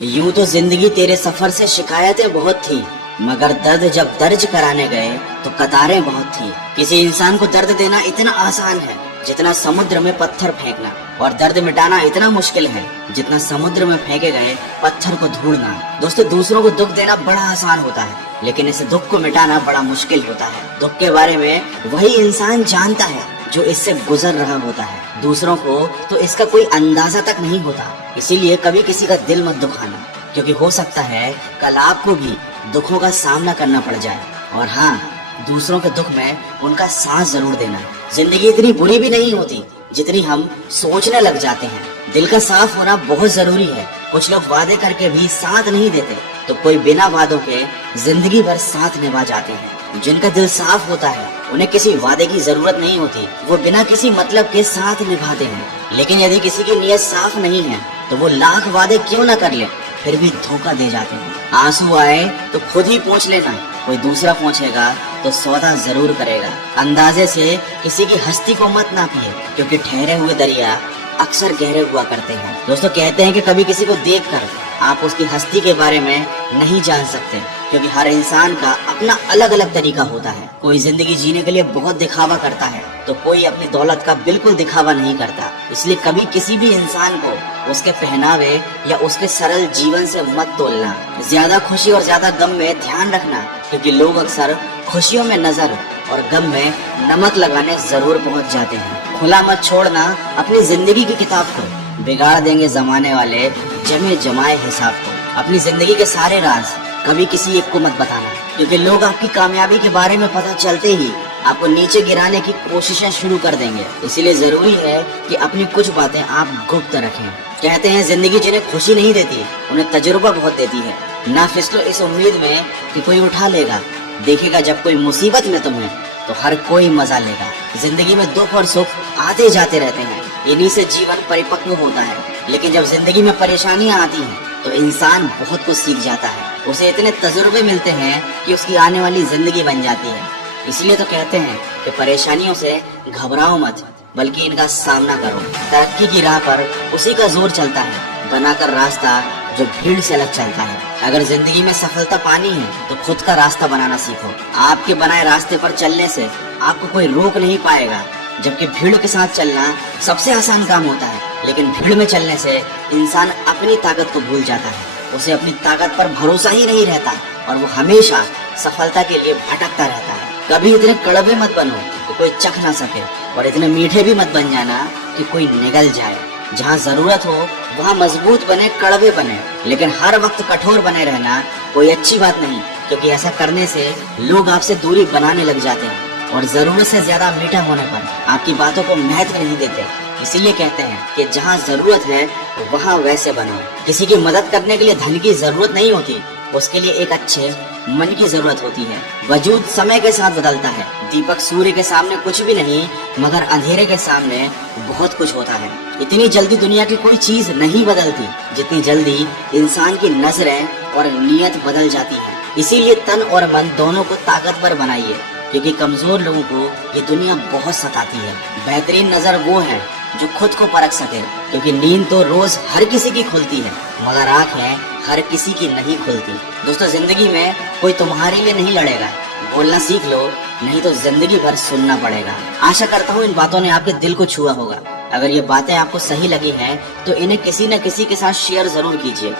यूं तो जिंदगी तेरे सफर से शिकायतें बहुत थी, मगर दर्द जब दर्ज कराने गए तो कतारें बहुत थी। किसी इंसान को दर्द देना इतना आसान है जितना समुद्र में पत्थर फेंकना, और दर्द मिटाना इतना मुश्किल है जितना समुद्र में फेंके गए पत्थर को ढूंढना। दोस्तों, दूसरों को दुख देना बड़ा आसान होता है, लेकिन इस दुख को मिटाना बड़ा मुश्किल होता है। दुख के बारे में वही इंसान जानता है जो इससे गुजर रहा होता है। दूसरों को तो इसका कोई अंदाजा तक नहीं होता। इसीलिए कभी किसी का दिल मत दुखाना, क्योंकि हो सकता है कल आपको भी दुखों का सामना करना पड़ जाए। और हाँ, दूसरों के दुख में उनका साथ जरूर देना। जिंदगी इतनी बुरी भी नहीं होती जितनी हम सोचने लग जाते हैं। दिल का साफ होना बहुत जरूरी है। कुछ लोग वादे करके भी साथ नहीं देते, तो कोई बिना वादों के जिंदगी भर साथ निभा जाते हैं। जिनका दिल साफ होता है उन्हें किसी वादे की जरूरत नहीं होती, वो बिना किसी मतलब के साथ निभाते हैं। लेकिन यदि किसी की नीयत साफ नहीं है तो वो लाख वादे क्यों न कर ले, फिर भी धोखा दे जाते हैं। आंसू आए तो खुद ही पोंछ लेना, कोई दूसरा पोंछेगा तो सौदा जरूर करेगा। अंदाजे से किसी की हस्ती को मत नापिए, क्योंकि ठहरे हुए दरिया अक्सर गहरे हुआ करते हैं। दोस्तों, कहते हैं कि कभी किसी को देखकर आप उसकी हस्ती के बारे में नहीं जान सकते, क्योंकि हर इंसान का अपना अलग अलग तरीका होता है। कोई जिंदगी जीने के लिए बहुत दिखावा करता है, तो कोई अपनी दौलत का बिल्कुल दिखावा नहीं करता। इसलिए कभी किसी भी इंसान को उसके पहनावे या उसके सरल जीवन से मत तोलना। ज्यादा खुशी और ज्यादा गम में ध्यान रखना, क्योंकि लोग अक्सर खुशियों में नजर और गम में नमक लगाने जरूर पहुंच जाते हैं। खुला मत छोड़ना अपनी जिंदगी की किताब को, बिगाड़ देंगे जमाने वाले जमे जमाए हिसाब को। अपनी जिंदगी के सारे राज कभी किसी एक को मत बताना, क्योंकि लोग आपकी कामयाबी के बारे में पता चलते ही आपको नीचे गिराने की कोशिशें शुरू कर देंगे। इसीलिए जरूरी है कि अपनी कुछ बातें आप गुप्त रखें। कहते हैं जिंदगी जिन्हें खुशी नहीं देती उन्हें तजुर्बा बहुत देती है। ना फिसलो इस उम्मीद में कि कोई उठा लेगा, देखेगा जब कोई मुसीबत में तुम्हें तो हर कोई मजा लेगा। जिंदगी में दुख और सुख आते जाते रहते हैं, इन्हीं से जीवन परिपक्व होता है। लेकिन जब जिंदगी में परेशानियां आती हैं तो इंसान बहुत कुछ सीख जाता है। उसे इतने तजुर्बे मिलते हैं कि उसकी आने वाली जिंदगी बन जाती है। इसलिए तो कहते हैं कि परेशानियों से घबराओ मत, बल्कि इनका सामना करो। तरक्की की राह पर उसी का जोर चलता है, बनाकर रास्ता जो भीड़ से अलग चलता है। अगर जिंदगी में सफलता पानी है तो खुद का रास्ता बनाना सीखो। आपके बनाए रास्ते पर चलने से आपको कोई रोक नहीं पाएगा, जबकि भीड़ के साथ चलना सबसे आसान काम होता है। लेकिन भीड़ में चलने से इंसान अपनी ताकत को भूल जाता है, उसे अपनी ताकत पर भरोसा ही नहीं रहता और वो हमेशा सफलता के लिए भटकता रहता है। कभी इतने कड़वे मत बनो कि कोई चख ना सके, और इतने मीठे भी मत बन जाना कि कोई निगल जाए। जहाँ जरूरत हो वहाँ मजबूत बने, कड़वे बने, लेकिन हर वक्त कठोर बने रहना कोई अच्छी बात नहीं, क्योंकि ऐसा करने से लोग आपसे दूरी बनाने लग जाते हैं और जरूरत से ज्यादा मीठा होने पर आपकी बातों को महत्व नहीं देते। इसीलिए कहते हैं कि जहाँ जरूरत है वहाँ वैसे बनो। किसी की मदद करने के लिए धन की जरूरत नहीं होती, उसके लिए एक अच्छे मन की जरूरत होती है। वजूद समय के साथ बदलता है। दीपक सूर्य के सामने कुछ भी नहीं, मगर अंधेरे के सामने बहुत कुछ होता है। इतनी जल्दी दुनिया की कोई चीज नहीं बदलती जितनी जल्दी इंसान की नजरें और नीयत बदल जाती है। इसीलिए तन और मन दोनों को ताकतवर बनाइए, क्योंकि कमजोर लोगों को ये दुनिया बहुत सताती है। बेहतरीन नजर वो है जो खुद को परख सके, क्योंकि नींद तो रोज हर किसी की खुलती है, मगर आंखें हर किसी की नहीं खुलती। दोस्तों, जिंदगी में कोई तुम्हारे लिए नहीं लड़ेगा। बोलना सीख लो, नहीं तो जिंदगी भर सुनना पड़ेगा। आशा करता हूँ इन बातों ने आपके दिल को छुआ होगा। अगर ये बातें आपको सही लगी हैं तो इन्हें किसी न किसी के साथ शेयर जरूर कीजिए।